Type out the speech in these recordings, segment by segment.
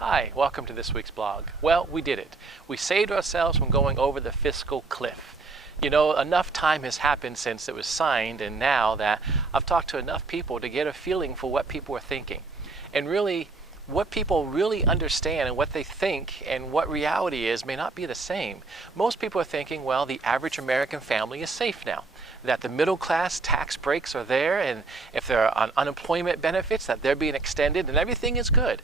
Hi, welcome to this week's blog. Well, we did it. We saved ourselves from going over the fiscal cliff. You know, enough time has happened since it was signed and now that I've talked to enough people to get a feeling for what people are thinking. And really, what people really understand and what they think and what reality is may not be the same. Most people are thinking, well, the average American family is safe now, that the middle class tax breaks are there, and if they're on unemployment benefits, that they're being extended and everything is good.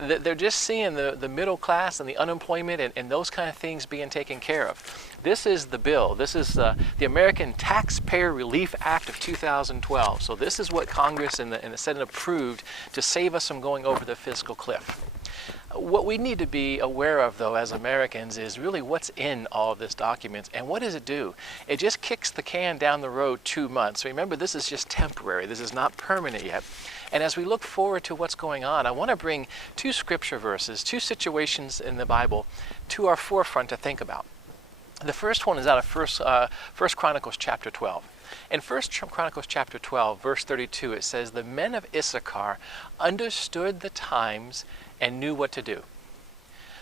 They're just seeing the middle class and the unemployment and those kind of things being taken care of. This is the bill. This is the American Taxpayer Relief Act of 2012. So this is what Congress and the Senate approved to save us from going over the fiscal cliff. What we need to be aware of, though, as Americans is really what's in all of this documents and what does it do? It just kicks the can down the road 2 months. Remember, this is just temporary. This is not permanent yet. And as we look forward to what's going on, I want to bring two scripture verses, two situations in the Bible to our forefront to think about. The first one is out of First Chronicles chapter 12. In First Chronicles chapter 12, verse 32, it says, "The men of Issachar understood the times and knew what to do."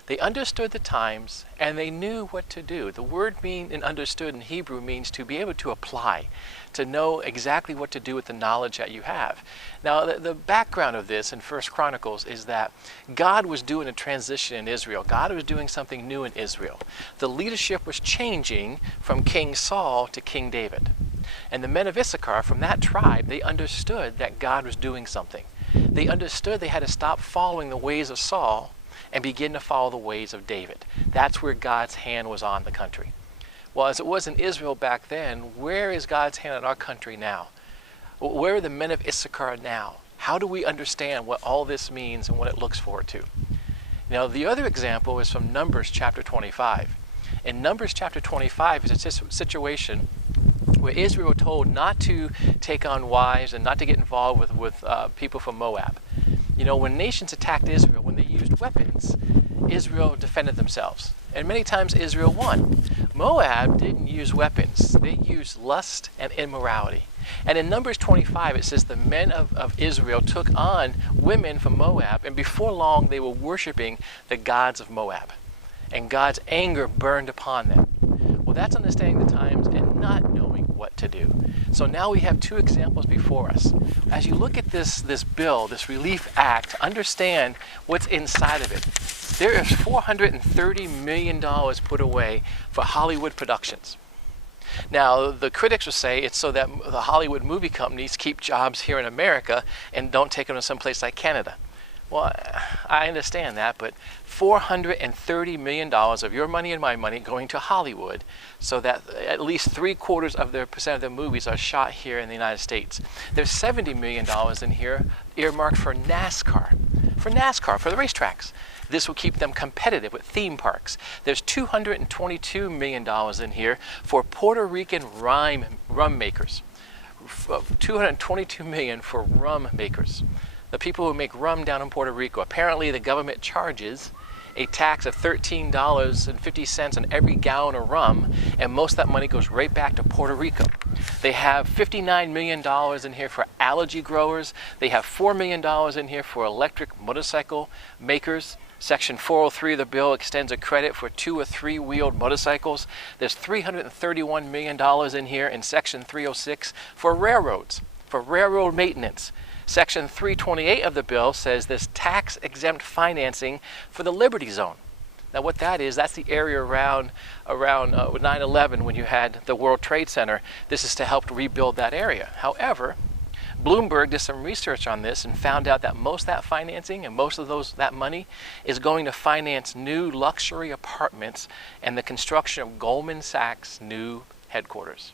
They understood the times and they knew what to do. The word mean and understood in Hebrew means to be able to apply, to know exactly what to do with the knowledge that you have. Now, the background of this in First Chronicles is that God was doing a transition in Israel. God was doing something new in Israel. The leadership was changing from King Saul to King David. And the men of Issachar from that tribe, they understood that God was doing something. They understood they had to stop following the ways of Saul and begin to follow the ways of David. That's where God's hand was on the country. Well, as it was in Israel back then, where is God's hand on our country now? Where are the men of Issachar now? How do we understand what all this means and what it looks forward to? Now, the other example is from Numbers chapter 25. In Numbers chapter 25 is a situation where Israel told not to take on wives and not to get involved with people from Moab. You know, when nations attacked Israel, when they used weapons, Israel defended themselves. And many times Israel won. Moab didn't use weapons. They used lust and immorality. And in Numbers 25, it says the men of Israel took on women from Moab, and before long they were worshiping the gods of Moab. And God's anger burned upon them. Well, that's understanding the times and not knowing what to do. So now we have two examples before us. As you look at this bill, this Relief Act, understand what's inside of it. There is $430 million put away for Hollywood productions. Now, the critics will say it's so that the Hollywood movie companies keep jobs here in America and don't take them to someplace like Canada. Well, I understand that, but $430 million of your money and my money going to Hollywood so that at least 3/4 of their percent of their movies are shot here in the United States. There's $70 million in here earmarked for NASCAR, for the racetracks. This will keep them competitive with theme parks. There's $222 million in here for Puerto Rican rum makers. $222 million for rum makers. The people who make rum down in Puerto Rico. Apparently the government charges a tax of $13.50 on every gallon of rum, and most of that money goes right back to Puerto Rico. They have $59 million in here for algae growers. They have $4 million in here for electric motorcycle makers. Section 403 of the bill extends a credit for 2- or 3-wheeled motorcycles. There's $331 million in here in Section 306 for railroads, for railroad maintenance. Section 328 of the bill says there's tax-exempt financing for the Liberty Zone. Now what that is, that's the area around 9/11 when you had the World Trade Center. This is to help rebuild that area. However, Bloomberg did some research on this and found out that most of that financing and most of that money is going to finance new luxury apartments and the construction of Goldman Sachs' new headquarters.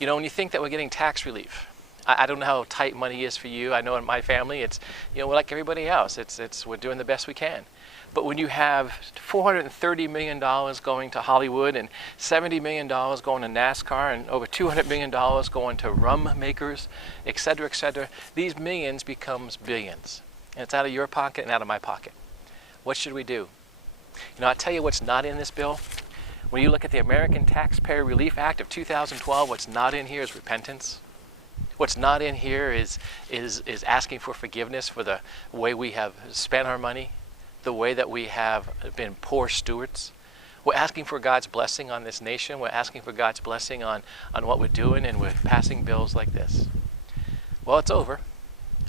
You know, when you think that we're getting tax relief, I don't know how tight money is for you. I know in my family, it's, you know, we're like everybody else. We're doing the best we can. But when you have $430 million going to Hollywood and $70 million going to NASCAR and over $200 million going to rum makers, et cetera, these millions becomes billions. And it's out of your pocket and out of my pocket. What should we do? You know, I'll tell you what's not in this bill. When you look at the American Taxpayer Relief Act of 2012, what's not in here is repentance. What's not in here is asking for forgiveness for the way we have spent our money. the way that we have been poor stewards. We're asking for God's blessing on this nation. We're asking for God's blessing on what we're doing, and we're passing bills like this. Well, it's over.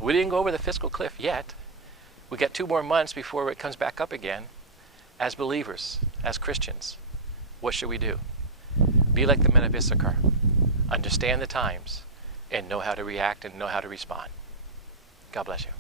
We didn't go over the fiscal cliff yet. We got 2 more months before it comes back up again. As believers, as Christians, what should we do? Be like the men of Issachar. Understand the times and know how to react and know how to respond. God bless you.